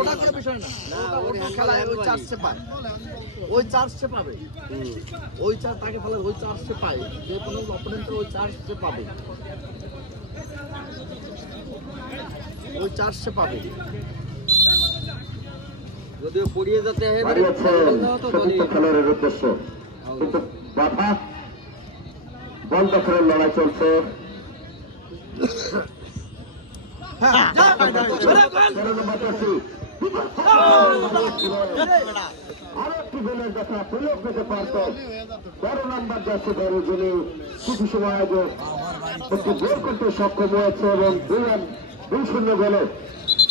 ওটা কোনো বিষয় না, ওটা খেলায় ওই চার্জ সে পায়, ওই চার্জ সে পাবে, ওই চার্জ তাকে ফেলে ওই চার্জ সে পায়, যে কোনো অপোনেন্টের ওই চার্জ সে পাবে, ওই চার্জ সে পাবে। যদিও পড়িয়ে যেতে হয় খেলোয়াড়ের উদ্দেশ্য, কিন্তু বাধা বল দখলের লড়াই চলছে। আরো একটি গোলের দেখা সুযোগ পেতে পারত 12 নম্বর যাচ্ছে ধরে, যিনি কিছু সময় আগে একটি গোল করতে সক্ষম হয়েছে এবং 2-0 গোলে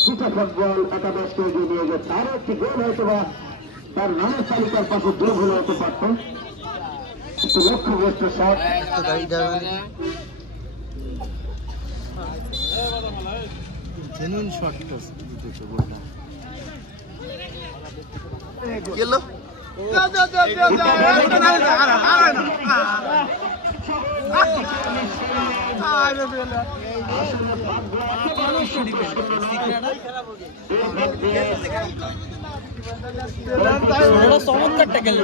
পিঠা ফুটবল একাদশকে এগিয়ে নিয়ে গেছে। আরো একটি গোল হয়তো বা তার নামের তালিকার পাশে যোগ হলে হতে পারত। একটি লক্ষ্যগ্রস্ত শট, জেনুইন শটটা দিতেছে গোলটা গেল। চমৎকারটা গেল,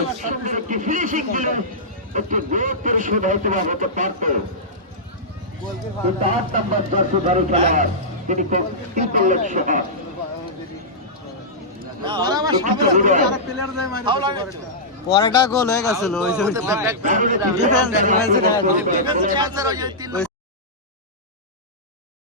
একটি গোল পরিশোধ হয়তো বা হতে পারত, কিন্তু 8 নম্বর জার্সি ধারী খেলোয়াড় তিনি কি করলেন শট। পরেটা গোল হয়ে গেছিল।